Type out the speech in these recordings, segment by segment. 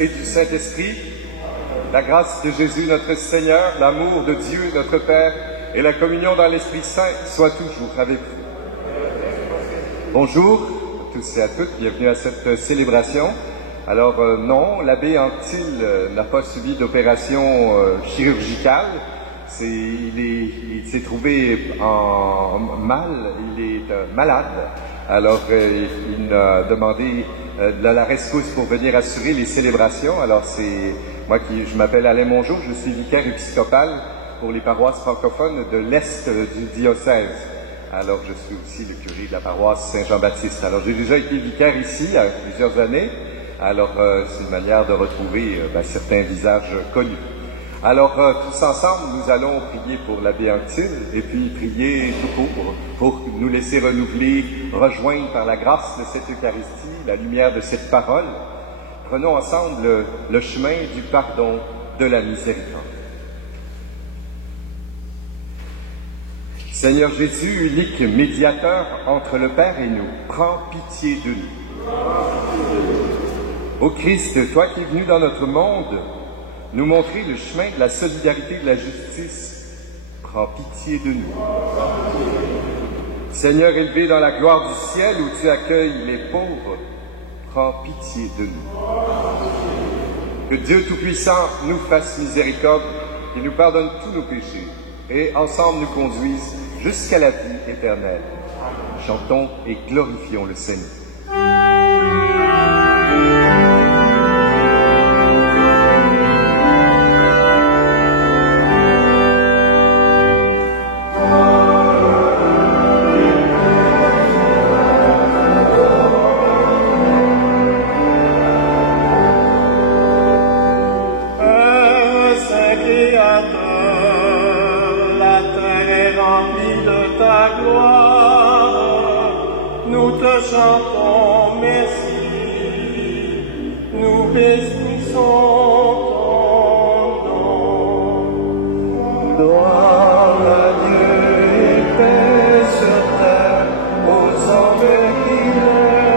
et du Saint-Esprit, la grâce de Jésus notre Seigneur, l'amour de Dieu notre Père et la communion dans l'Esprit Saint soient toujours avec vous. Bonjour à tous et à toutes, bienvenue à cette célébration. Alors non, l'abbé Anctil n'a pas subi d'opération chirurgicale. Il s'est trouvé il est malade. Alors il a demandé de la rescousse pour venir assurer les célébrations. Alors je m'appelle Alain Mongeau, je suis vicaire épiscopal pour les paroisses francophones de l'Est du diocèse. Alors je suis aussi le curé de la paroisse Saint-Jean-Baptiste. Alors j'ai déjà été vicaire ici il y a plusieurs années. Alors c'est une manière de retrouver certains visages connus. Alors, tous ensemble, nous allons prier pour l'abbé Anctil et puis prier tout court pour nous laisser renouveler, rejoindre par la grâce de cette Eucharistie, la lumière de cette parole. Prenons ensemble le chemin du pardon, de la miséricorde. Seigneur Jésus, unique médiateur entre le Père et nous, prends pitié de nous. Ô Christ, toi qui es venu dans notre monde, nous montrer le chemin de la solidarité et de la justice, prends pitié de nous. Seigneur élevé dans la gloire du ciel où tu accueilles les pauvres, prends pitié de nous. Que Dieu Tout-Puissant nous fasse miséricorde et nous pardonne tous nos péchés et ensemble nous conduise jusqu'à la vie éternelle. Chantons et glorifions le Seigneur. Chantons merci, nous bénissons ton nom. Gloire à Dieu et paix sur terre, aux hommes qui l'aiment.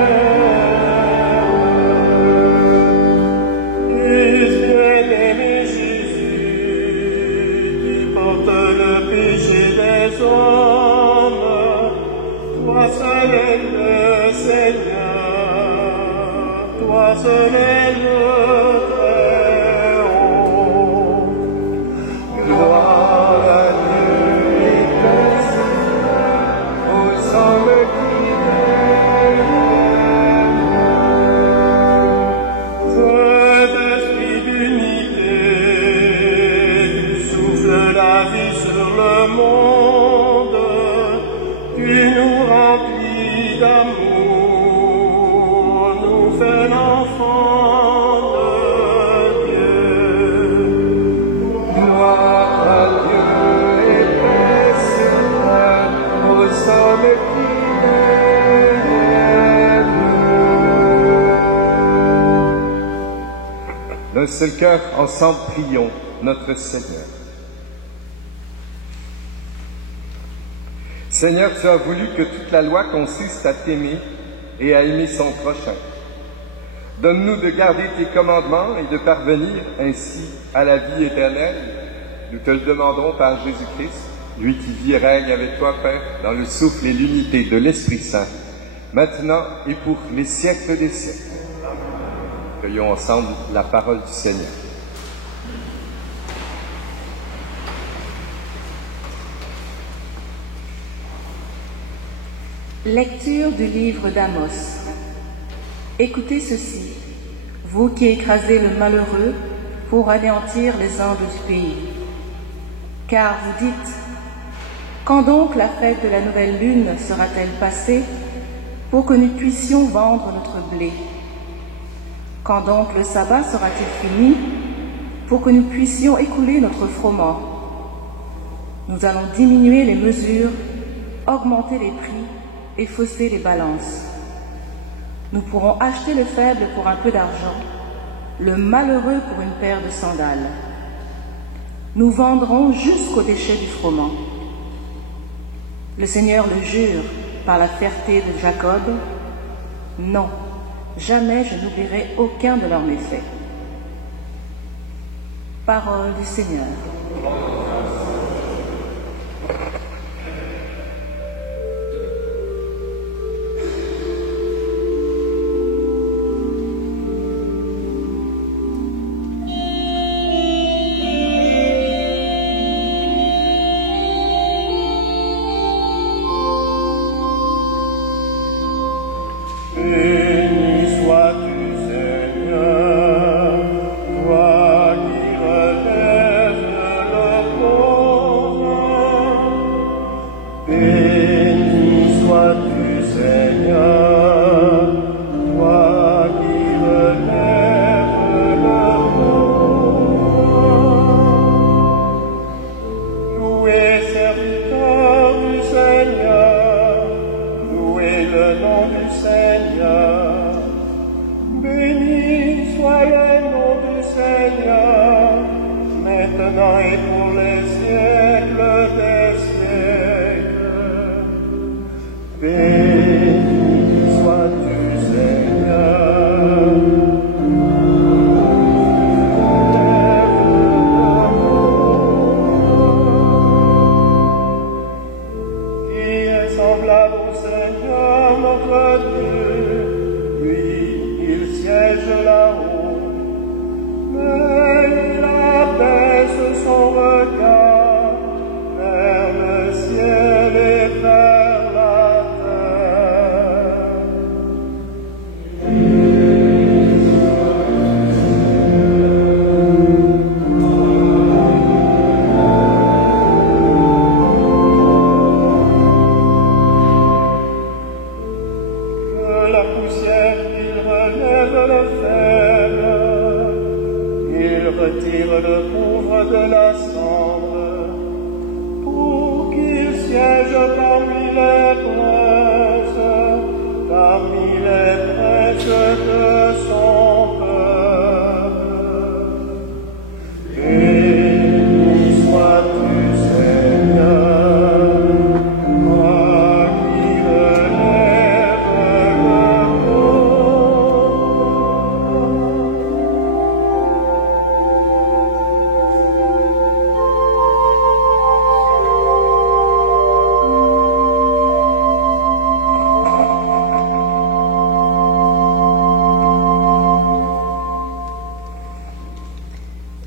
Fils bien-aimé Jésus, qui porte le péché des hommes, toi seul est Seigneur, toi seul est le Très-Haut. Gloire à Dieu et paix aux hommes qui l'aiment. Cet esprit d'unité, tu souffles la vie sur le monde, tu nous remplis d'amour, nous fait l'enfant de Dieu. Gloire à Dieu et paix sur terre aux hommes qui l'aiment. D'un seul cœur, ensemble prions notre Seigneur. Seigneur, tu as voulu que toute la loi consiste à t'aimer et à aimer son prochain. Donne-nous de garder tes commandements et de parvenir ainsi à la vie éternelle. Nous te le demandons par Jésus-Christ, lui qui vit et règne avec toi, Père, dans le souffle et l'unité de l'Esprit Saint, maintenant et pour les siècles des siècles. Cueillons ensemble la parole du Seigneur. Lecture du livre d'Amos. Écoutez ceci, vous qui écrasez le malheureux pour anéantir les humbles du pays. Car vous dites, quand donc la fête de la nouvelle lune sera-t-elle passée pour que nous puissions vendre notre blé? Quand donc le sabbat sera-t-il fini pour que nous puissions écouler notre froment? Nous allons diminuer les mesures, augmenter les prix et fausser les balances. Nous pourrons acheter le faible pour un peu d'argent, le malheureux pour une paire de sandales. Nous vendrons jusqu'au déchet du froment. Le Seigneur le jure par la ferté de Jacob, non, jamais je n'oublierai aucun de leurs méfaits. Parole du Seigneur.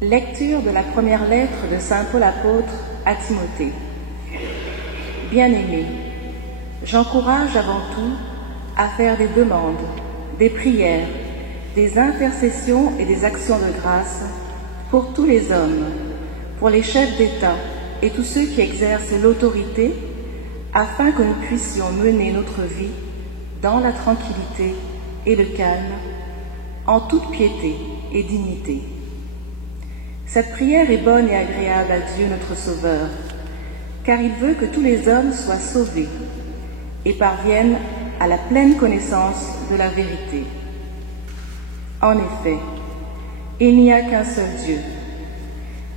Lecture de la première lettre de saint Paul apôtre à Timothée. Bien-aimés, j'encourage avant tout à faire des demandes, des prières, des intercessions et des actions de grâce pour tous les hommes, pour les chefs d'État et tous ceux qui exercent l'autorité, afin que nous puissions mener notre vie dans la tranquillité et le calme, en toute piété et dignité. Cette prière est bonne et agréable à Dieu notre Sauveur, car il veut que tous les hommes soient sauvés et parviennent à la pleine connaissance de la vérité. En effet, il n'y a qu'un seul Dieu.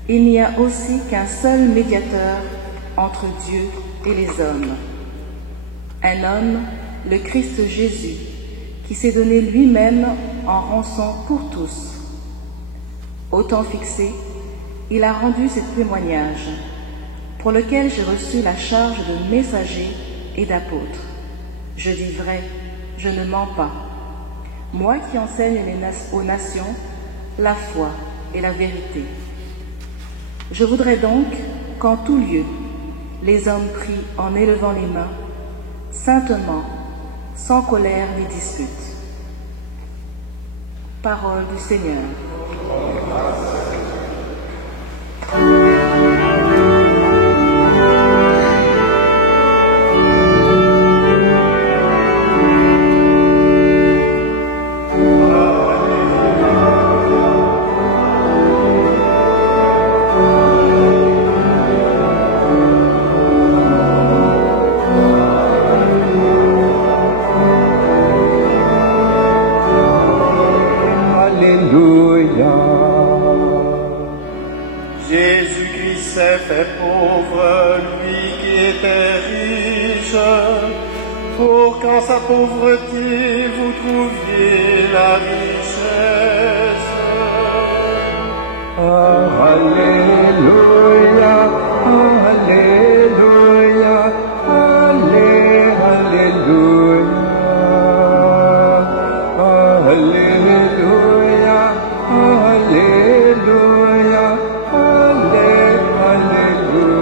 Il n'y a aussi qu'un seul médiateur entre Dieu et les hommes. Un homme, le Christ Jésus, qui s'est donné lui-même en rançon pour tous. Au temps fixé, il a rendu ce témoignage, pour lequel j'ai reçu la charge de messager et d'apôtre. Je dis vrai, je ne mens pas. Moi qui enseigne aux nations la foi et la vérité. Je voudrais donc qu'en tout lieu, les hommes prient en élevant les mains, saintement, sans colère ni dispute. Parole du Seigneur. Jésus-Christ s'est fait pauvre, lui qui était riche, pour qu'en sa pauvreté vous trouviez la richesse. Alléluia, Alléluia, Alléluia, Alléluia, Alléluia, Alléluia.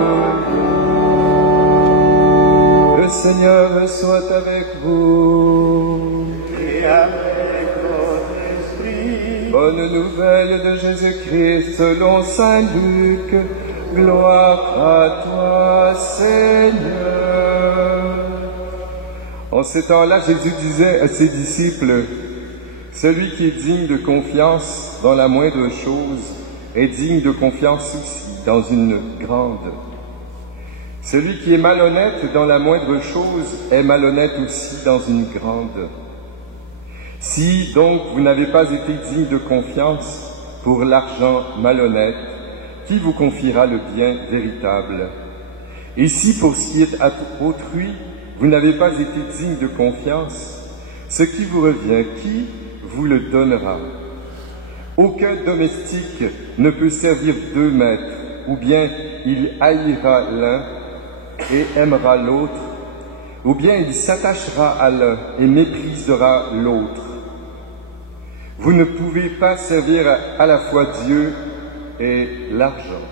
Le Seigneur soit avec vous. Et avec votre esprit. Bonne nouvelle de Jésus-Christ selon saint Luc. Gloire à toi, Seigneur. En ces temps-là, Jésus disait à ses disciples, « Celui qui est digne de confiance dans la moindre chose est digne de confiance aussi dans une grande. Celui qui est malhonnête dans la moindre chose est malhonnête aussi dans une grande. Si donc vous n'avez pas été digne de confiance pour l'argent malhonnête, qui vous confiera le bien véritable? Et si pour ce qui est à autrui, vous n'avez pas été digne de confiance, ce qui vous revient, qui vous le donnera? Aucun domestique ne peut servir 2 maîtres, ou bien il haïra l'un et aimera l'autre, ou bien il s'attachera à l'un et méprisera l'autre. Vous ne pouvez pas servir à la fois Dieu et l'argent. »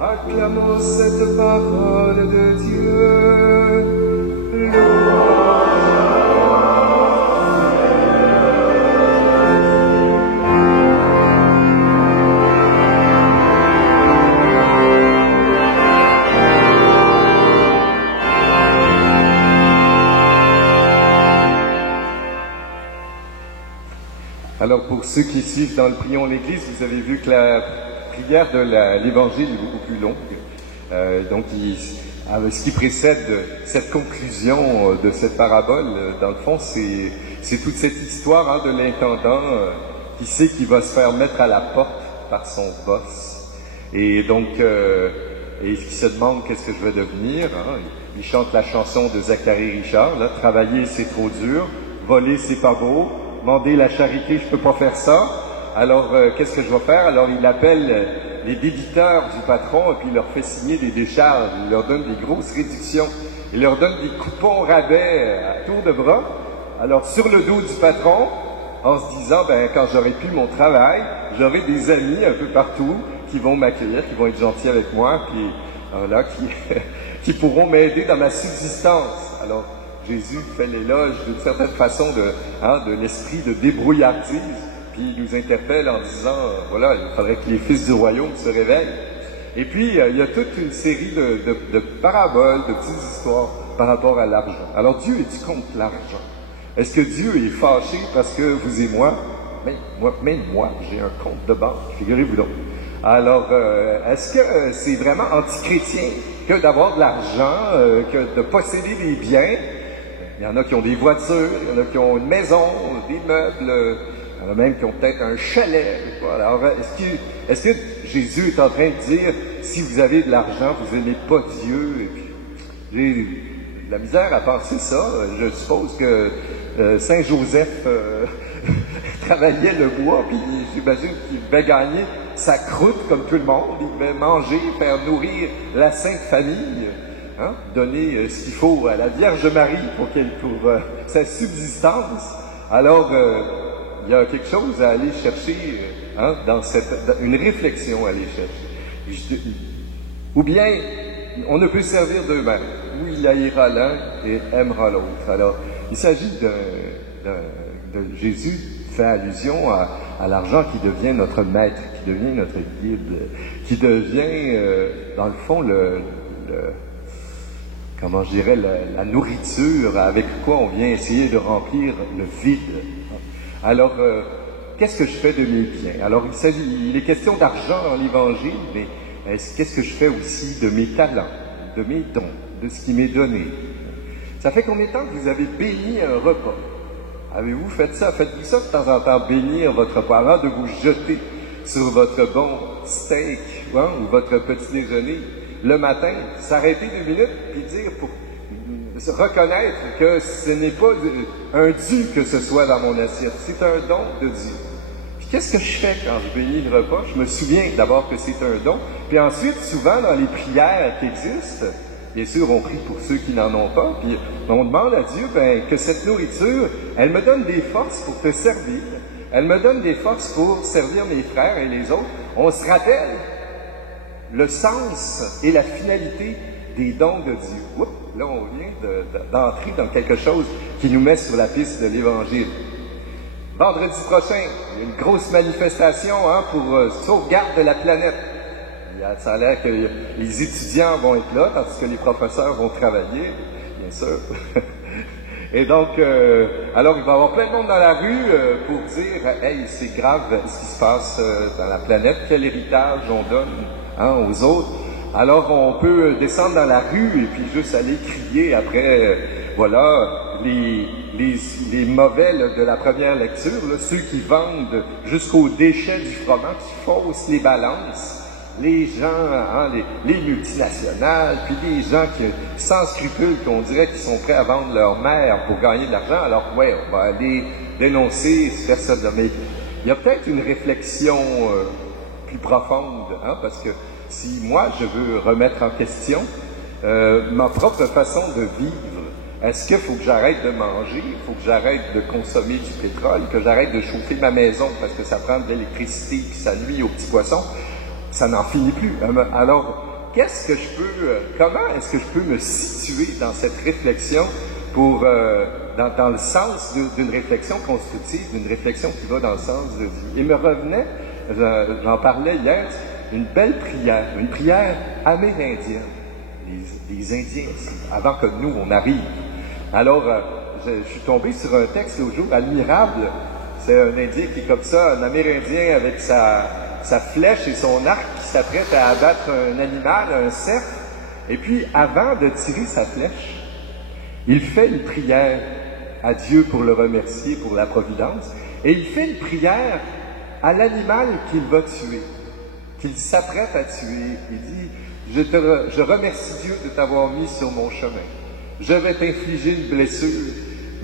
Acclamons cette parole de Dieu. Alors pour ceux qui suivent dans le Prions l'Église, vous avez vu que la prière de l'Évangile est beaucoup plus longue. Ce qui précède cette conclusion de cette parabole, dans le fond, c'est toute cette histoire de l'intendant qui sait qu'il va se faire mettre à la porte par son boss. Et donc, et qui se demande qu'est-ce que je vais devenir. Il chante la chanson de Zacharie Richard, là, « Travailler, c'est trop dur. Voler, c'est pas beau. Demander la charité, je peux pas faire ça. Alors, qu'est-ce que je vais faire? » Alors, il appelle les débiteurs du patron et puis il leur fait signer des décharges. Il leur donne des grosses réductions. Il leur donne des coupons rabais à tour de bras. Alors, sur le dos du patron, en se disant, quand j'aurai plus mon travail, j'aurai des amis un peu partout qui vont m'accueillir, qui vont être gentils avec moi, puis voilà, qui pourront m'aider dans ma subsistance. Alors, Jésus fait l'éloge d'une certaine façon de l'esprit de débrouillardise, puis il nous interpelle en disant, voilà, il faudrait que les fils du royaume se réveillent. Et puis, il y a toute une série de paraboles, de petites histoires par rapport à l'argent. Alors, Dieu est-il contre l'argent? Est-ce que Dieu est fâché parce que vous et moi, même moi, j'ai un compte de banque, figurez-vous donc. Alors, est-ce que c'est vraiment antichrétien que d'avoir de l'argent, que de posséder des biens? Il y en a qui ont des voitures, il y en a qui ont une maison, des meubles, il y en a même qui ont peut-être un chalet. Voilà. Alors, est-ce que Jésus est en train de dire, si vous avez de l'argent, vous n'aimez pas Dieu? Et puis, j'ai de la misère à penser ça. Je suppose que Saint Joseph travaillait le bois, puis j'imagine qu'il devait gagner sa croûte comme tout le monde. Il devait manger, faire nourrir la Sainte Famille. Donner ce qu'il faut à la Vierge Marie pour sa subsistance. Alors, il y a quelque chose à aller chercher, une réflexion à aller chercher. Ou bien, on ne peut servir d'eux-mêmes. Ou il haïra l'un et aimera l'autre. Alors, il s'agit de Jésus fait allusion à l'argent qui devient notre maître, qui devient notre guide, qui devient, dans le fond, comment je dirais, la nourriture avec quoi on vient essayer de remplir le vide. Alors, qu'est-ce que je fais de mes biens? Alors, il est question d'argent dans l'Évangile, mais qu'est-ce que je fais aussi de mes talents, de mes dons, de ce qui m'est donné? Ça fait combien de temps que vous avez béni un repas? Avez-vous fait ça? Faites-vous ça de temps en temps, bénir votre repas, avant de vous jeter sur votre bon steak ou votre petit déjeuner? Le matin, s'arrêter 2 minutes, puis dire, pour se reconnaître que ce n'est pas un dû que ce soit dans mon assiette, c'est un don de Dieu. Puis qu'est-ce que je fais quand je bénis le repas? Je me souviens d'abord que c'est un don. Puis ensuite, souvent, dans les prières qui existent, bien sûr, on prie pour ceux qui n'en ont pas, puis on demande à Dieu que cette nourriture, elle me donne des forces pour te servir. Elle me donne des forces pour servir mes frères et les autres. On se rappelle le sens et la finalité des dons de Dieu. Oups, là, on vient d'entrer dans quelque chose qui nous met sur la piste de l'Évangile. Vendredi prochain, il y a une grosse manifestation pour sauvegarde de la planète. Ça a l'air que les étudiants vont être là, tandis que les professeurs vont travailler, bien sûr. Et donc, alors il va y avoir plein de monde dans la rue pour dire « Hey, c'est grave ce qui se passe dans la planète, quel héritage on donne aux autres. » Alors on peut descendre dans la rue et puis juste aller crier après, voilà, les mauvais de la première lecture, là, ceux qui vendent jusqu'aux déchets du froment, qui faussent les balances. Les gens, les multinationales, puis des gens qui, sans scrupules, qu'on dirait qu'ils sont prêts à vendre leur mère pour gagner de l'argent, alors ouais, on va aller dénoncer, se faire ça de mais il y a peut-être une réflexion plus profonde, parce que si moi je veux remettre en question ma propre façon de vivre, est-ce qu'il faut que j'arrête de manger, il faut que j'arrête de consommer du pétrole, que j'arrête de chauffer ma maison parce que ça prend de l'électricité puis ça nuit aux petits poissons? Ça n'en finit plus. Alors, qu'est-ce que je peux, comment est-ce que je peux me situer dans cette réflexion pour, dans le sens d'une réflexion constructive, d'une réflexion qui va dans le sens de Dieu? Il me revenait, j'en parlais hier, une belle prière, une prière amérindienne, les Indiens, avant que nous, on arrive. Alors, je suis tombé sur un texte l'autre jour, admirable. C'est un Indien qui est comme ça, un Amérindien avec sa flèche et son arc qui s'apprête à abattre un animal, un cerf. Et puis, avant de tirer sa flèche, il fait une prière à Dieu pour le remercier pour la providence. Et il fait une prière à l'animal qu'il va tuer, qu'il s'apprête à tuer. Il dit, je remercie Dieu de t'avoir mis sur mon chemin. Je vais t'infliger une blessure,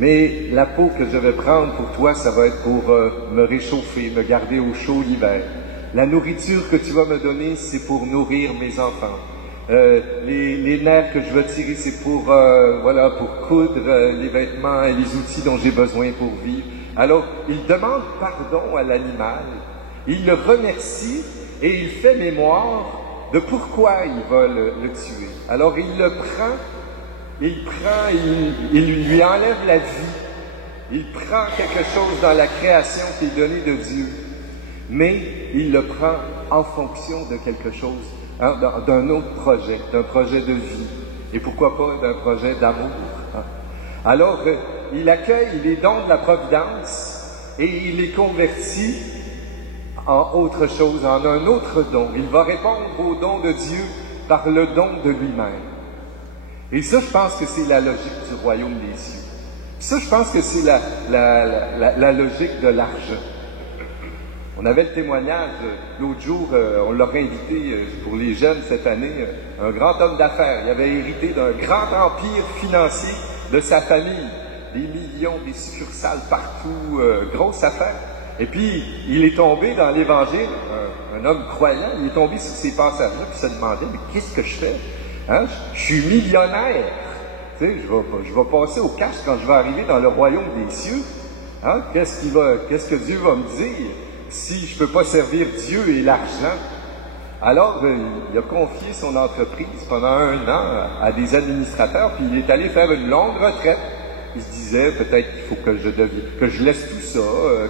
mais la peau que je vais prendre pour toi, ça va être pour me réchauffer, me garder au chaud l'hiver. La nourriture que tu vas me donner, c'est pour nourrir mes enfants. Les nerfs que je vais tirer, c'est pour pour coudre les vêtements et les outils dont j'ai besoin pour vivre. Alors, il demande pardon à l'animal, il le remercie et il fait mémoire de pourquoi il va le tuer. Alors, il le prend, il lui enlève la vie. Il prend quelque chose dans la création qui est donnée de Dieu. Mais il le prend en fonction de quelque chose, d'un autre projet, d'un projet de vie, et pourquoi pas d'un projet d'amour. Alors, il accueille les dons de la providence et il les convertit en autre chose, en un autre don. Il va répondre au don de Dieu par le don de lui-même. Et ça, je pense que c'est la logique du royaume des cieux. Ça, je pense que c'est la logique de l'argent. On avait le témoignage, l'autre jour, on l'aurait invité pour les jeunes cette année, un grand homme d'affaires. Il avait hérité d'un grand empire financier de sa famille, des millions, des succursales partout, grosse affaire. Et puis, il est tombé dans l'Évangile, un homme croyant, il est tombé sur ces passages-là, puis il se demandait, mais qu'est-ce que je fais? Je suis millionnaire. Tu sais, je vais passer au cash quand je vais arriver dans le royaume des cieux. Qu'est-ce que Dieu va me dire si je ne peux pas servir Dieu et l'argent? Alors, il a confié son entreprise pendant 1 an à des administrateurs, puis il est allé faire une longue retraite. Il se disait, peut-être qu'il faut que je laisse tout ça,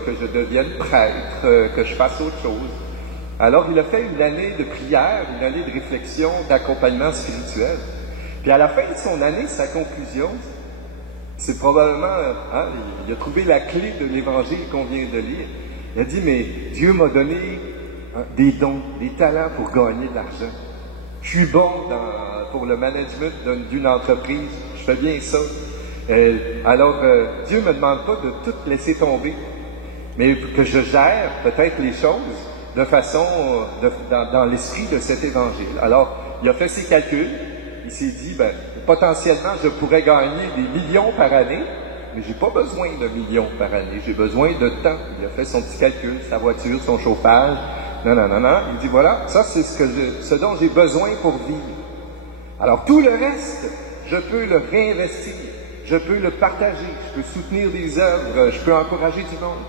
que je devienne prêtre, que je fasse autre chose. Alors, il a fait une année de prière, une année de réflexion, d'accompagnement spirituel. Puis à la fin de son année, sa conclusion, c'est probablement, il a trouvé la clé de l'Évangile qu'on vient de lire. Il a dit, mais Dieu m'a donné des dons, des talents pour gagner de l'argent. Je suis bon pour le management d'une entreprise, je fais bien ça. Alors, Dieu ne me demande pas de tout laisser tomber, mais que je gère peut-être les choses de façon, dans l'esprit de cet évangile. Alors, il a fait ses calculs, il s'est dit, potentiellement, je pourrais gagner des millions par année, mais j'ai pas besoin de millions par année, j'ai besoin de temps. Il a fait son petit calcul, sa voiture, son chauffage, non. Il dit, voilà, ça c'est ce dont j'ai besoin pour vivre. Alors tout le reste, je peux le réinvestir, je peux le partager, je peux soutenir des œuvres, je peux encourager du monde.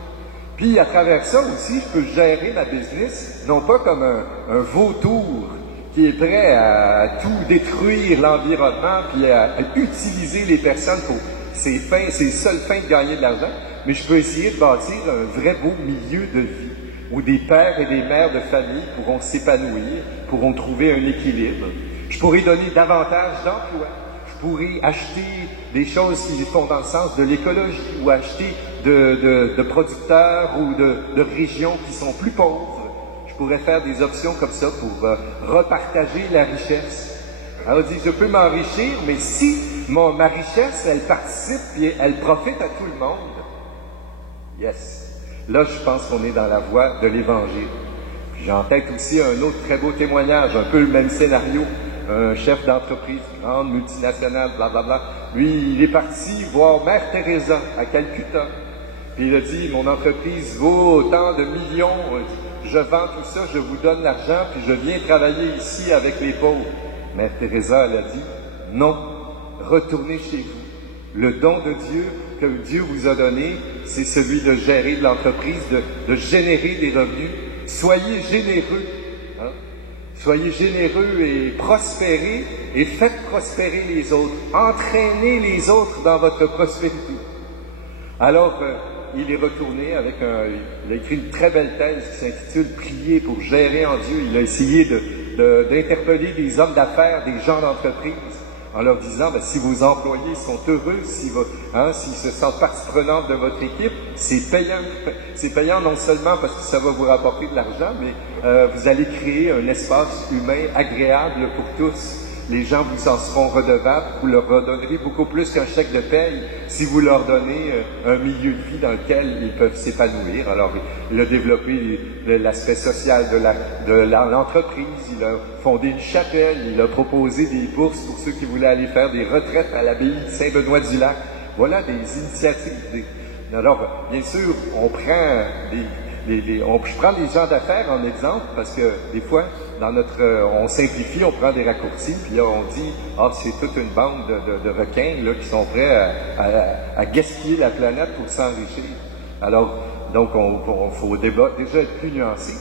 Puis à travers ça aussi, je peux gérer ma business, non pas comme un vautour qui est prêt à tout détruire l'environnement, puis à utiliser les personnes pour ses seules fins de gagner de l'argent, mais je peux essayer de bâtir un vrai beau milieu de vie, où des pères et des mères de famille pourront s'épanouir, pourront trouver un équilibre. Je pourrais donner davantage d'emplois. Je pourrais acheter des choses qui font dans le sens de l'écologie, ou acheter de producteurs ou de régions qui sont plus pauvres. Je pourrais faire des options comme ça pour repartager la richesse. Alors, il dit, je peux m'enrichir, mais si ma richesse, elle participe et elle profite à tout le monde, yes. Là, je pense qu'on est dans la voie de l'Évangile. Puis j'ai en tête aussi un autre très beau témoignage, un peu le même scénario. Un chef d'entreprise, grande multinationale, blablabla. Lui, il est parti voir Mère Teresa à Calcutta. Puis il a dit, mon entreprise vaut autant de millions, je vends tout ça, je vous donne l'argent, puis je viens travailler ici avec les pauvres. Mère Teresa, elle a dit, non, retournez chez vous. Le don de Dieu que Dieu vous a donné, c'est celui de gérer de l'entreprise, de générer des revenus. Soyez généreux. Hein? Soyez généreux et prospérez, et faites prospérer les autres. Entraînez les autres dans votre prospérité. Alors, il est retourné avec il a écrit une très belle thèse qui s'intitule « Prier pour gérer en Dieu ». Il a essayé d'interpeller des hommes d'affaires, des gens d'entreprise, en leur disant, si vos employés sont heureux, s'ils se sentent partie prenante de votre équipe, c'est payant. C'est payant non seulement parce que ça va vous rapporter de l'argent, mais vous allez créer un espace humain agréable pour tous. Les gens vous en seront redevables, vous leur redonnerez beaucoup plus qu'un chèque de paye si vous leur donnez un milieu de vie dans lequel ils peuvent s'épanouir. Alors, il a développé l'aspect social de l'entreprise, il a fondé une chapelle, il a proposé des bourses pour ceux qui voulaient aller faire des retraites à l'abbaye de Saint-Benoît-du-Lac. Voilà des initiatives. Alors, bien sûr, on prend je prends les gens d'affaires en exemple parce que des fois, on simplifie, on prend des raccourcis, puis là on dit, c'est toute une bande de requins là, qui sont prêts à gaspiller la planète pour s'enrichir. Alors, donc, il faut déjà être plus nuancé,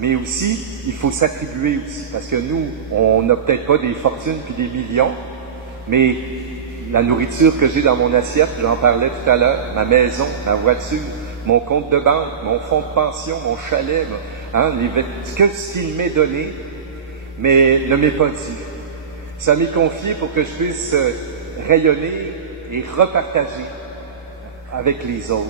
mais aussi, il faut s'attribuer aussi, parce que nous, on n'a peut-être pas des fortunes puis des millions, mais la nourriture que j'ai dans mon assiette, j'en parlais tout à l'heure, ma maison, ma voiture, mon compte de banque, mon fonds de pension, mon chalet, ce qu'il m'est donné, mais ne m'est pas dit. Ça m'est confié pour que je puisse rayonner et repartager avec les autres.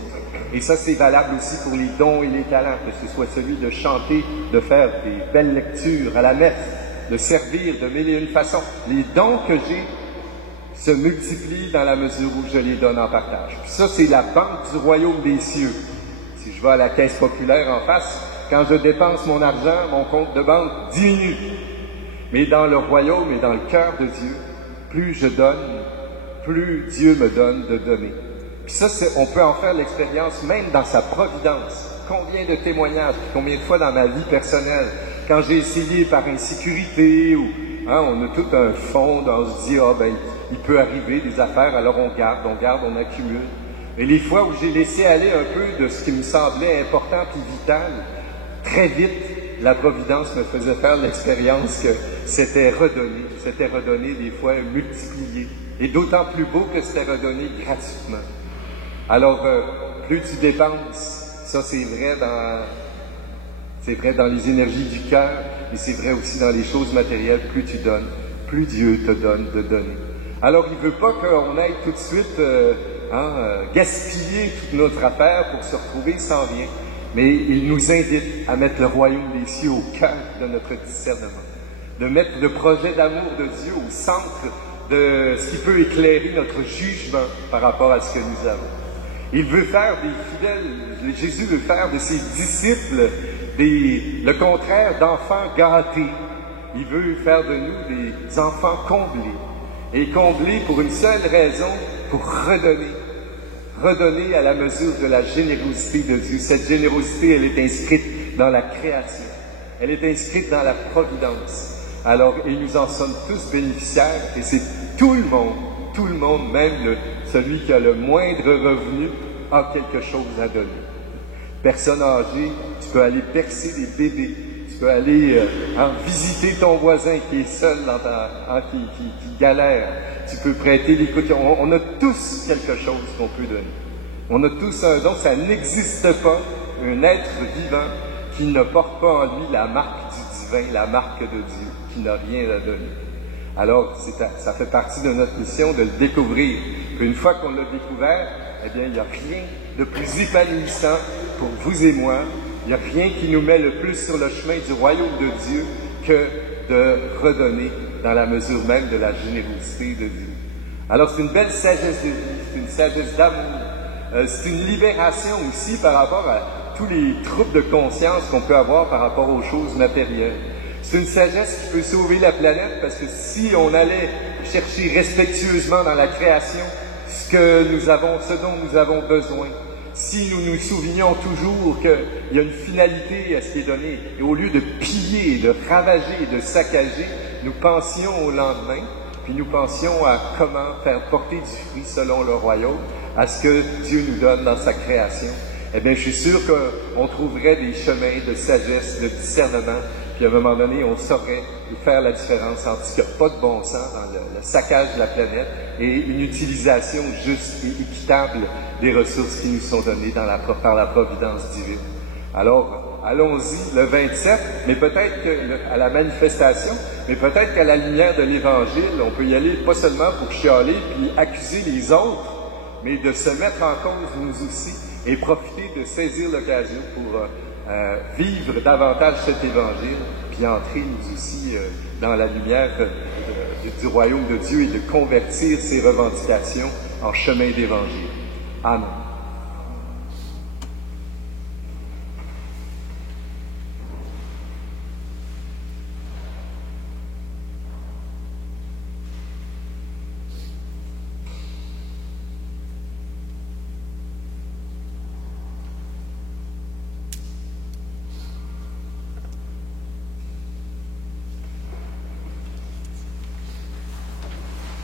Et ça, c'est valable aussi pour les dons et les talents, que ce soit celui de chanter, de faire des belles lectures à la messe, de servir de mille et une façons. Les dons que j'ai se multiplient dans la mesure où je les donne en partage. Puis ça, c'est la banque du royaume des cieux. Si je vais à la caisse populaire en face, quand je dépense mon argent, mon compte de banque diminue. Mais dans le royaume et dans le cœur de Dieu, plus je donne, plus Dieu me donne de donner. Puis ça, on peut en faire l'expérience même dans sa providence. Combien de témoignages, combien de fois dans ma vie personnelle, quand j'ai essayé par insécurité ou on a tout un fond, on se dit, il peut arriver des affaires, alors on garde, on accumule. Et les fois où j'ai laissé aller un peu de ce qui me semblait important et vital, très vite, la providence me faisait faire l'expérience que c'était redonné des fois multiplié. Et d'autant plus beau que c'était redonné gratuitement. Alors, plus tu dépenses, ça c'est vrai dans les énergies du cœur, et c'est vrai aussi dans les choses matérielles, plus tu donnes, plus Dieu te donne de donner. Alors, il ne veut pas qu'on aille tout de suite gaspiller toute notre affaire pour se retrouver sans rien. Mais il nous invite à mettre le royaume des cieux au cœur de notre discernement, de mettre le projet d'amour de Dieu au centre de ce qui peut éclairer notre jugement par rapport à ce que nous avons. Il veut faire des fidèles, Jésus veut faire de ses disciples le contraire d'enfants gâtés. Il veut faire de nous des enfants comblés. Et comblés pour une seule raison, pour redonner. redonner à la mesure de la générosité de Dieu. Cette générosité, elle est inscrite dans la création. Elle est inscrite dans la providence. Alors, et nous en sommes tous bénéficiaires, et c'est tout le monde, même celui qui a le moindre revenu, a quelque chose à donner. Personne âgée, tu peux aller bercer des bébés, tu peux aller visiter ton voisin qui est seul, qui galère, tu peux prêter des coups. On a tous quelque chose qu'on peut donner. On a tous un don, ça n'existe pas un être vivant qui ne porte pas en lui la marque du divin, la marque de Dieu, qui n'a rien à donner. Alors, ça fait partie de notre mission de le découvrir. Puis une fois qu'on l'a découvert, eh bien, il n'y a rien de plus épanouissant pour vous et moi. Il n'y a rien qui nous met le plus sur le chemin du royaume de Dieu que de redonner dans la mesure même de la générosité de Dieu. Alors, c'est une belle sagesse de vie, c'est une sagesse d'amour. C'est une libération aussi par rapport à tous les troubles de conscience qu'on peut avoir par rapport aux choses matérielles. C'est une sagesse qui peut sauver la planète parce que si on allait chercher respectueusement dans la création ce dont nous avons besoin, si nous nous souvenions toujours qu'il y a une finalité à ce qui est donné, et au lieu de piller, de ravager, de saccager, nous pensions au lendemain, puis nous pensions à comment faire porter du fruit selon le royaume, à ce que Dieu nous donne dans sa création. Eh bien, je suis sûr qu'on trouverait des chemins de sagesse, de discernement, puis à un moment donné, on saurait faire la différence entre ce qui n'a pas de bon sens dans le saccage de la planète et une utilisation juste et équitable des ressources qui nous sont données par la providence divine. Alors, allons-y le 27, mais peut-être à la manifestation, mais peut-être qu'à la lumière de l'Évangile, on peut y aller pas seulement pour chialer puis accuser les autres, mais de se mettre en cause nous aussi et profiter de saisir l'occasion pour vivre davantage cet Évangile, puis entrer nous aussi dans la lumière du royaume de Dieu et de convertir ses revendications en chemin d'Évangile. Amen.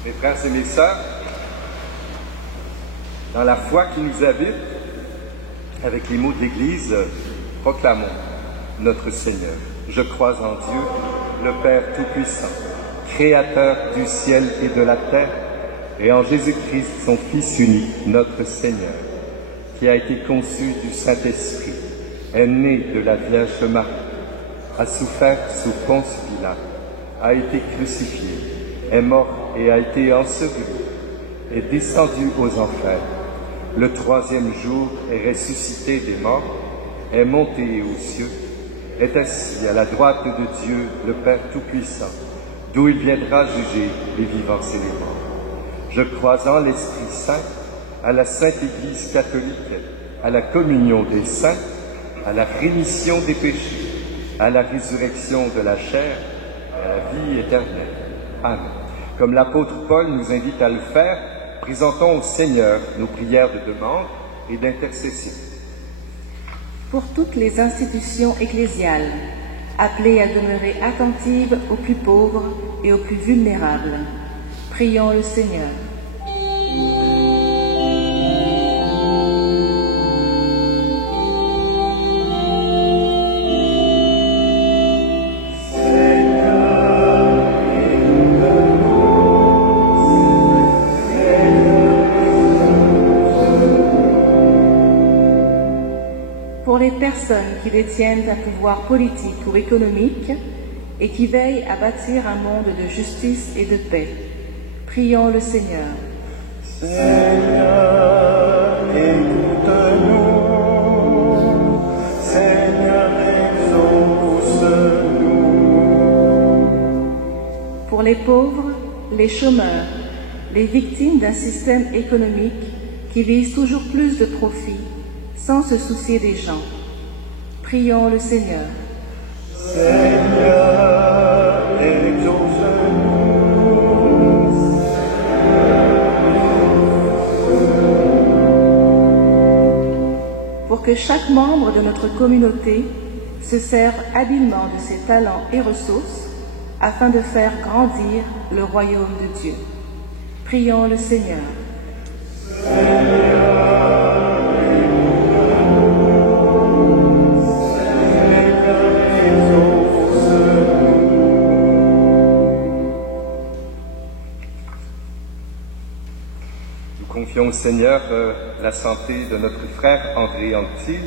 Mes frères et mes sœurs, dans la foi qui nous habite, avec les mots de l'Église, proclamons notre Seigneur. Je crois en Dieu, le Père Tout-Puissant, Créateur du ciel et de la terre, et en Jésus-Christ, son Fils unique, notre Seigneur, qui a été conçu du Saint-Esprit, est né de la Vierge Marie, a souffert sous Ponce Pilate, a été crucifié, est mort et a été enseveli, est descendu aux enfers. Le troisième jour est ressuscité des morts, est monté aux cieux, est assis à la droite de Dieu, le Père Tout-Puissant, d'où il viendra juger les vivants et les morts. Je crois en l'Esprit Saint, à la Sainte Église catholique, à la communion des saints, à la rémission des péchés, à la résurrection de la chair, à la vie éternelle. Amen. Comme l'apôtre Paul nous invite à le faire, présentons au Seigneur nos prières de demande et d'intercession. Pour toutes les institutions ecclésiales, appelées à demeurer attentives aux plus pauvres et aux plus vulnérables, prions le Seigneur. Pour les personnes qui détiennent un pouvoir politique ou économique et qui veillent à bâtir un monde de justice et de paix, prions le Seigneur. Seigneur, écoute-nous. Seigneur, exauce-nous. Pour les pauvres, les chômeurs, les victimes d'un système économique qui vise toujours plus de profit, sans se soucier des gens. Prions le Seigneur. Seigneur, exauce-nous. que chaque membre de notre communauté se serve habilement de ses talents et ressources afin de faire grandir le royaume de Dieu. Prions le Seigneur. Nous confions au Seigneur la santé de notre frère André Antil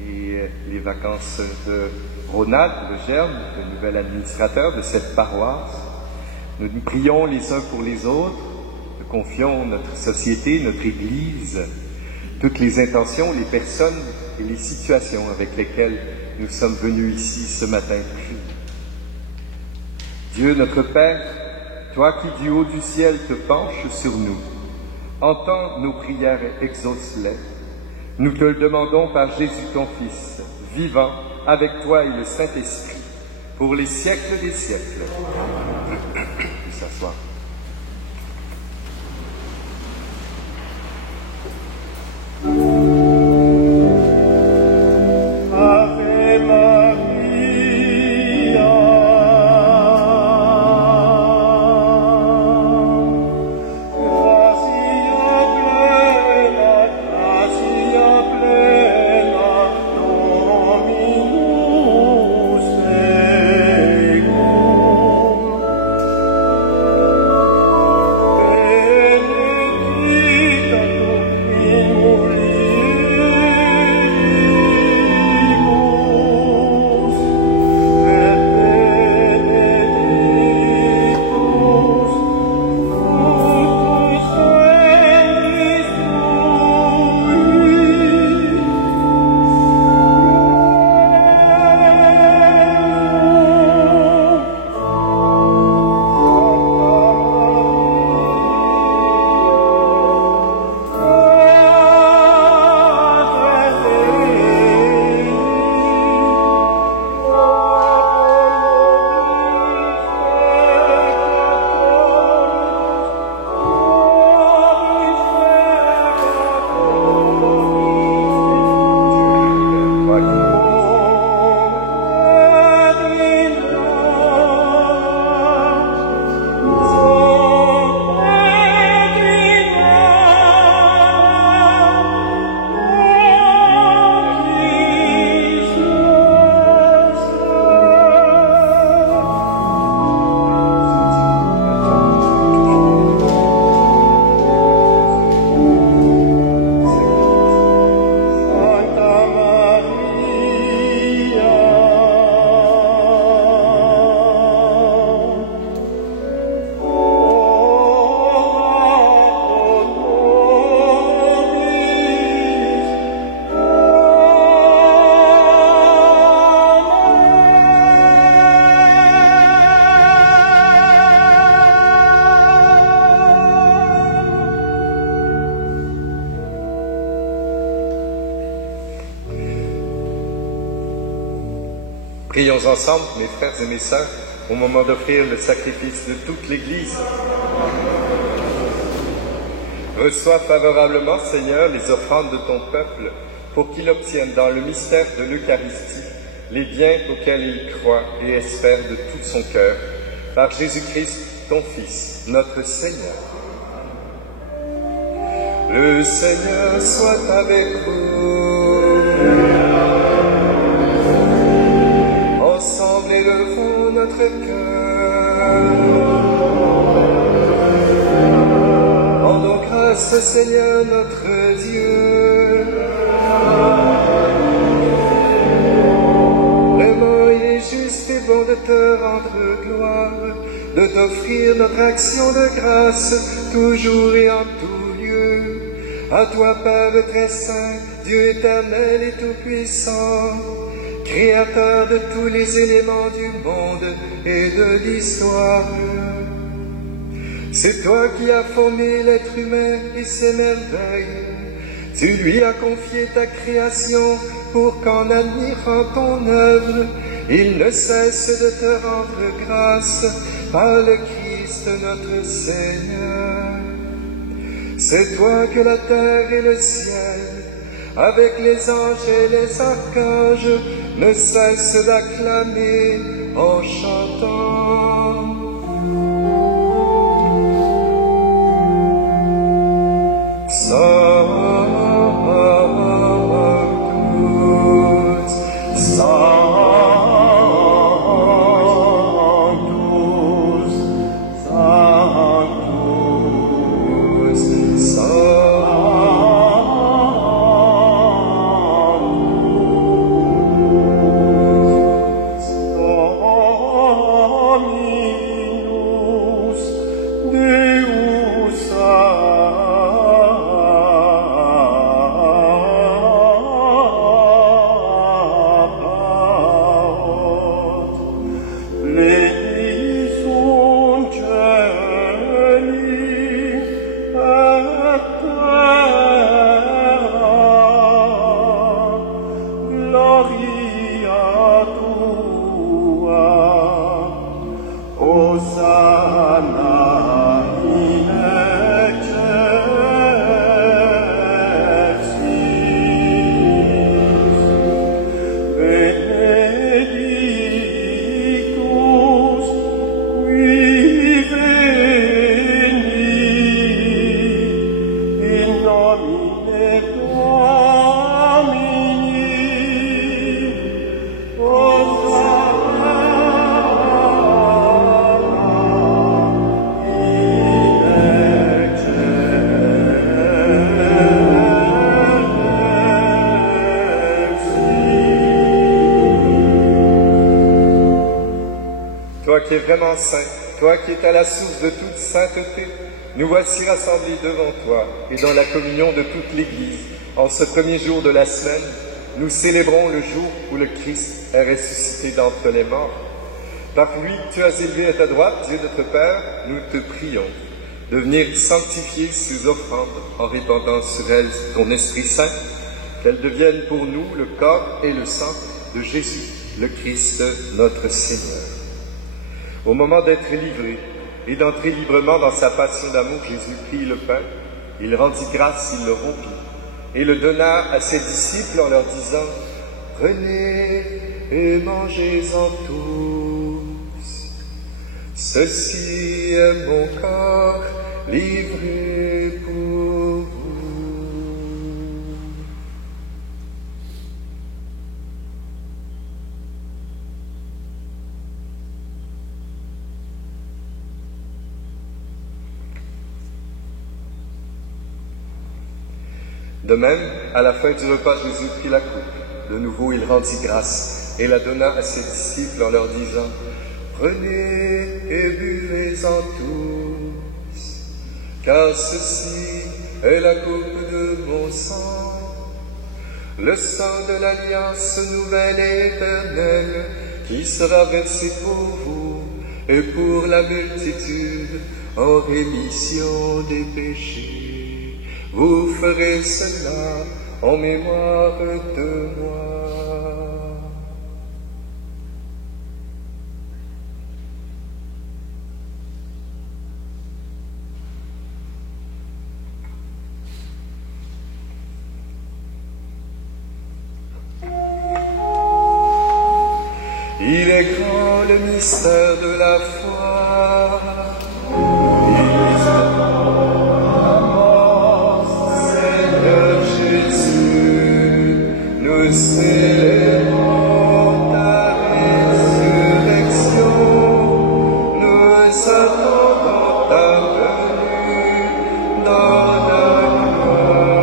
et les vacances de Ronald de Germe, le nouvel administrateur de cette paroisse. Nous nous prions les uns pour les autres, nous confions notre société, notre Église, toutes les intentions, les personnes et les situations avec lesquelles nous sommes venus ici ce matin prier. Dieu notre Père, toi qui du haut du ciel te penches sur nous, entends nos prières et exauce-les. Nous te le demandons par Jésus ton Fils, vivant avec toi et le Saint-Esprit, pour les siècles des siècles. Puis s'asseoir. Prions ensemble, mes frères et mes sœurs, au moment d'offrir le sacrifice de toute l'Église. Reçois favorablement, Seigneur, les offrandes de ton peuple, pour qu'il obtienne dans le mystère de l'Eucharistie les biens auxquels il croit et espère de tout son cœur, par Jésus-Christ, ton Fils, notre Seigneur. Le Seigneur soit avec vous. Ensemble élevons notre cœur. Rendons grâce au Seigneur notre Dieu. Vraiment il est juste et bon de te rendre gloire, de t'offrir notre action de grâce, toujours et en tout lieu. À toi, Père très saint, Dieu éternel et tout-puissant, Créateur de tous les éléments du monde et de l'histoire. C'est toi qui as formé l'être humain et ses merveilles. Tu lui as confié ta création pour qu'en admirant ton œuvre, il ne cesse de te rendre grâce par le Christ notre Seigneur. C'est toi que la terre et le ciel avec les anges et les archanges, ne cesse d'acclamer en chantant. Toi qui es vraiment saint, toi qui es à la source de toute sainteté, nous voici rassemblés devant toi et dans la communion de toute l'Église. En ce premier jour de la semaine, nous célébrons le jour où le Christ est ressuscité d'entre les morts. Par lui, tu as élevé à ta droite, Dieu notre Père, nous te prions de venir sanctifier ces offrandes en répandant sur elles ton Esprit Saint, qu'elles deviennent pour nous le corps et le sang de Jésus, le Christ, notre Seigneur. Au moment d'être livré et d'entrer librement dans sa passion d'amour, Jésus prit le pain, il rendit grâce, il le rompit et le donna à ses disciples en leur disant « Prenez et mangez-en tous. Ceci est mon corps livré pour vous. » De même, à la fin du repas, Jésus prit la coupe. De nouveau, il rendit grâce et la donna à ses disciples en leur disant « Prenez et buvez-en tous, car ceci est la coupe de mon sang, le sang de l'alliance nouvelle et éternelle, qui sera versé pour vous et pour la multitude en rémission des péchés. Vous ferez cela en mémoire de moi. » Il est grand le mystère de la foi. Nous célébrons ta résurrection, nous attendons ta venue dans la gloire.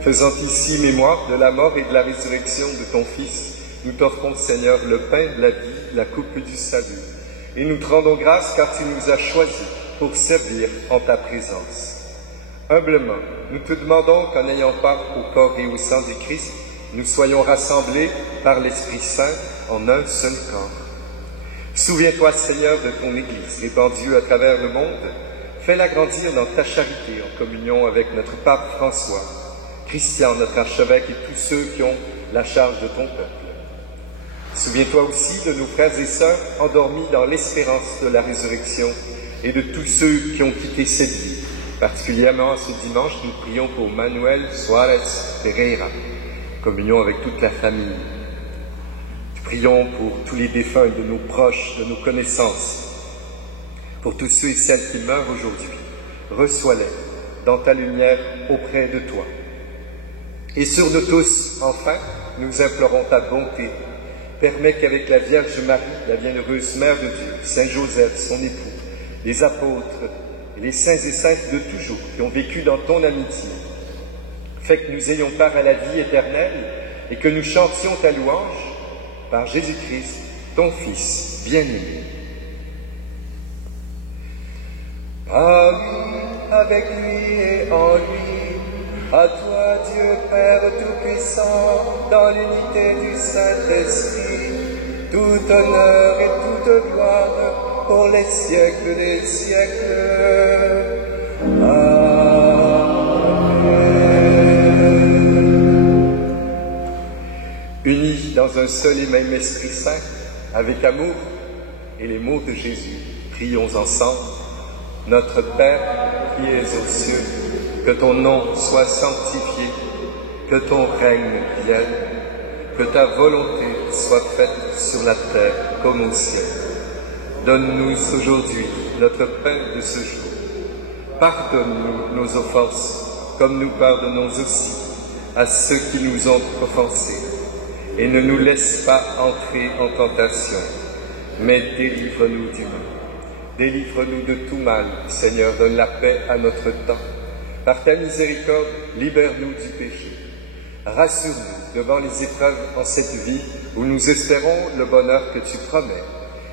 Faisant ici mémoire de la mort et de la résurrection de ton Fils, nous t'offrons, Seigneur, le pain de la vie, la coupe du salut, et nous te rendons grâce car tu nous as choisis pour servir en ta présence. Humblement, nous te demandons qu'en ayant part au corps et au sang du Christ, nous soyons rassemblés par l'Esprit Saint en un seul corps. Souviens-toi, Seigneur, de ton Église répandue à travers le monde. Fais-la grandir dans ta charité en communion avec notre pape François, Christian, notre archevêque, et tous ceux qui ont la charge de ton peuple. Souviens-toi aussi de nos frères et sœurs endormis dans l'espérance de la résurrection et de tous ceux qui ont quitté cette vie Particulièrement ce dimanche, nous prions pour Manuel Suarez Pereira, communion avec toute la famille. Nous prions pour tous les défunts de nos proches, de nos connaissances, pour tous ceux et celles qui meurent aujourd'hui. Reçois-les dans ta lumière auprès de toi. Et sur nous tous, enfin, nous implorons ta bonté. Permets qu'avec la Vierge Marie, la bienheureuse Mère de Dieu, Saint Joseph, son époux, les apôtres et les saints et saintes de toujours qui ont vécu dans ton amitié, fais que nous ayons part à la vie éternelle et que nous chantions ta louange par Jésus-Christ, ton Fils bien-aimé. À lui, avec lui et en lui, à toi Dieu Père Tout-Puissant, dans l'unité du Saint-Esprit, tout honneur et toute gloire pour les siècles des siècles. Amen. Unis dans un seul et même Esprit Saint, avec amour et les mots de Jésus, prions ensemble. Notre Père qui es aux cieux, que ton nom soit sanctifié, que ton règne vienne, que ta volonté soit faite sur la terre comme au ciel. Donne-nous aujourd'hui notre pain de ce jour. Pardonne-nous nos offenses, comme nous pardonnons aussi à ceux qui nous ont offensés. Et ne nous laisse pas entrer en tentation, mais délivre-nous du mal. Délivre-nous de tout mal, Seigneur, donne la paix à notre temps. Par ta miséricorde, libère-nous du péché. Rassure-nous devant les épreuves en cette vie où nous espérons le bonheur que tu promets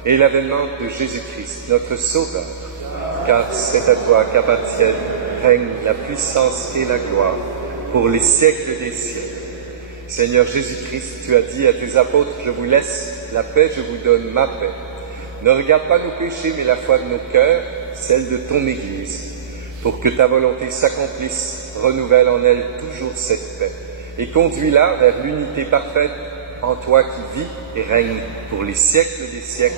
et l'avènement de Jésus-Christ, notre Sauveur. Car c'est à toi qu'appartiennent, règne la puissance et la gloire pour les siècles des siècles. Seigneur Jésus-Christ, tu as dit à tes apôtres, je vous laisse la paix, je vous donne ma paix. Ne regarde pas nos péchés, mais la foi de nos cœurs, celle de ton Église. Pour que ta volonté s'accomplisse, renouvelle en elle toujours cette paix. Et conduis-la vers l'unité parfaite en toi qui vis et règne pour les siècles des siècles.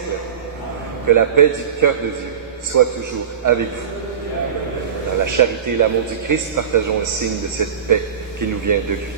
Que la paix du cœur de Dieu soit toujours avec vous. Dans la charité et l'amour du Christ, partageons le signe de cette paix qui nous vient de lui.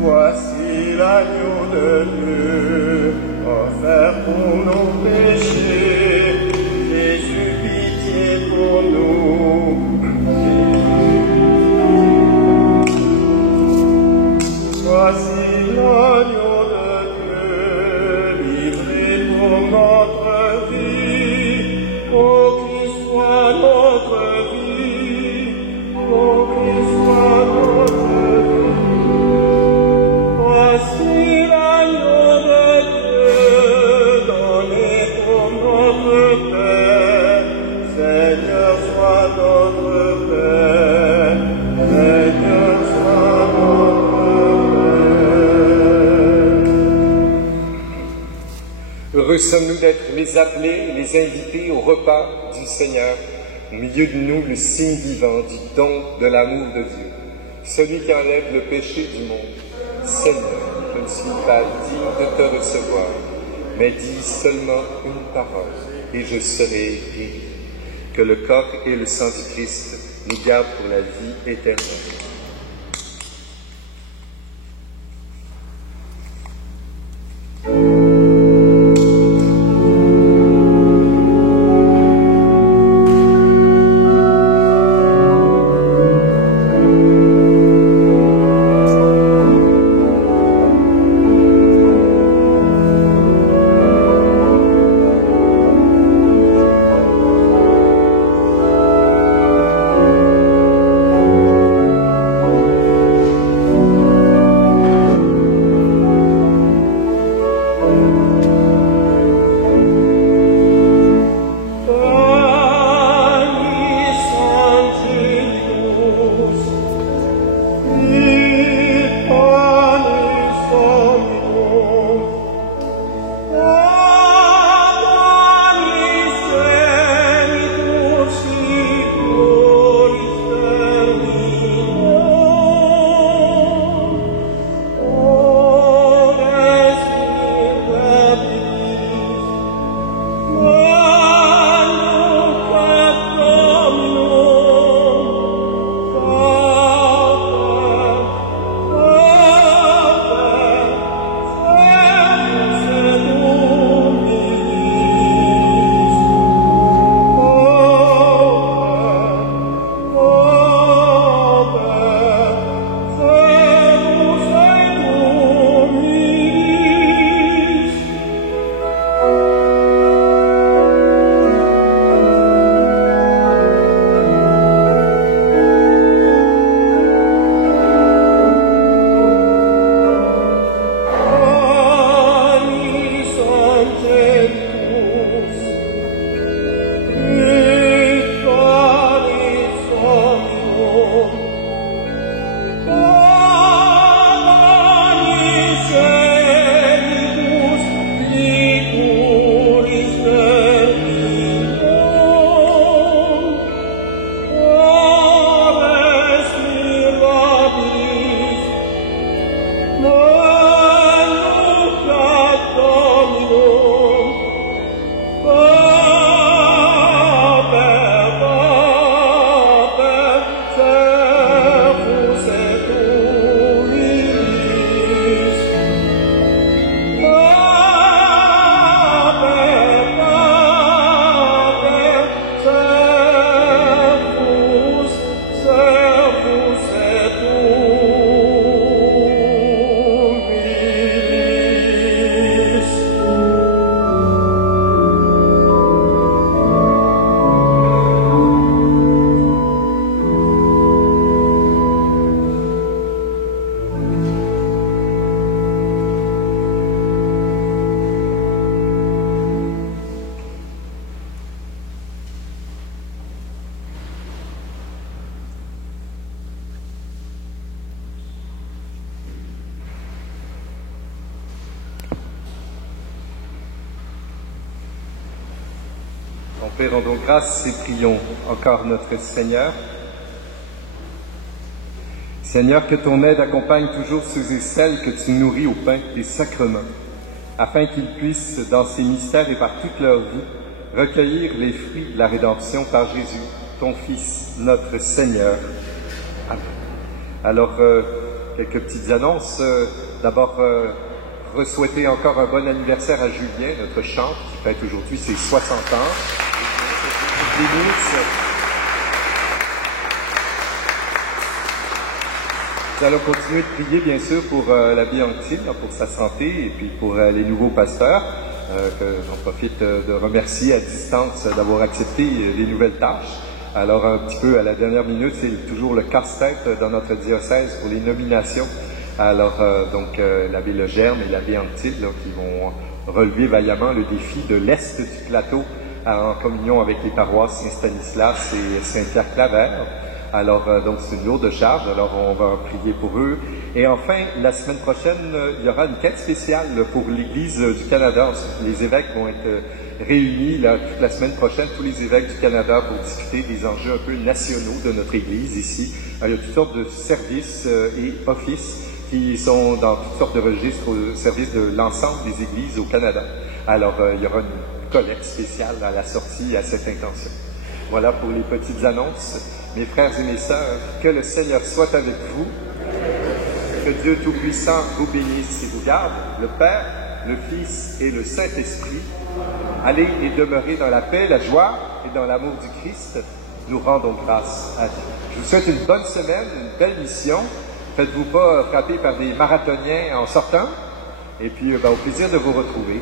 Voici l'agneau de Dieu, offert pour nos péchés. Jésus, pitié pour nous. Voici l'agneau de Dieu, livré pour notre vie. Oh, Christ soit notre vie. Oh, Christ soit notre vie. Voici l'agneau de Dieu, donné pour notre Père. Seigneur, sois notre Père. Seigneur, sois notre Père. Heureux sommes-nous d'être les appelés, les invités au repas du Seigneur. Au milieu de nous, le signe vivant du don de l'amour de Dieu. Celui qui enlève le péché du monde. Seigneur, je ne suis pas digne de te recevoir, mais dis seulement une parole et je serai guéri. Que le corps et le sang du Christ nous gardent pour la vie éternelle. Père, rendons grâce et prions encore notre Seigneur. Seigneur, que ton aide accompagne toujours ceux et celles que tu nourris au pain des sacrements, afin qu'ils puissent, dans ces mystères et par toute leur vie, recueillir les fruits de la rédemption par Jésus, ton Fils, notre Seigneur. Amen. Alors, quelques petites annonces. D'abord, souhaiter encore un bon anniversaire à Julien, notre chantre, qui fête aujourd'hui ses 60 ans. Nous allons continuer de prier, bien sûr, pour l'abbé Anctil, pour sa santé, et puis pour les nouveaux pasteurs, que j'en profite de remercier à distance d'avoir accepté les nouvelles tâches. Alors, un petit peu à la dernière minute, c'est toujours le casse-tête dans notre diocèse pour les nominations. Alors, l'abbé Legerme et l'abbé Anctil, qui vont relever vaillamment le défi de l'Est du plateau en communion avec les paroisses Saint-Stanislas et Saint-Pierre-Claver. Alors, donc, c'est une lourde charge, alors on va prier pour eux. Et enfin, la semaine prochaine, il y aura une quête spéciale pour l'Église du Canada. Les évêques vont être réunis là, toute la semaine prochaine, tous les évêques du Canada, pour discuter des enjeux un peu nationaux de notre Église ici. Alors, il y a toutes sortes de services et offices qui sont dans toutes sortes de registres au service de l'ensemble des églises au Canada. Alors, il y aura une collecte spéciale à la sortie à cette intention. Voilà pour les petites annonces. Mes frères et mes sœurs, que le Seigneur soit avec vous, que Dieu Tout-Puissant vous bénisse et vous garde, le Père, le Fils et le Saint-Esprit. Allez et demeurez dans la paix, la joie et dans l'amour du Christ. Nous rendons grâce à Dieu. Je vous souhaite une bonne semaine, une belle mission. Faites-vous pas frapper par des marathoniens en sortant. Et puis, au plaisir de vous retrouver.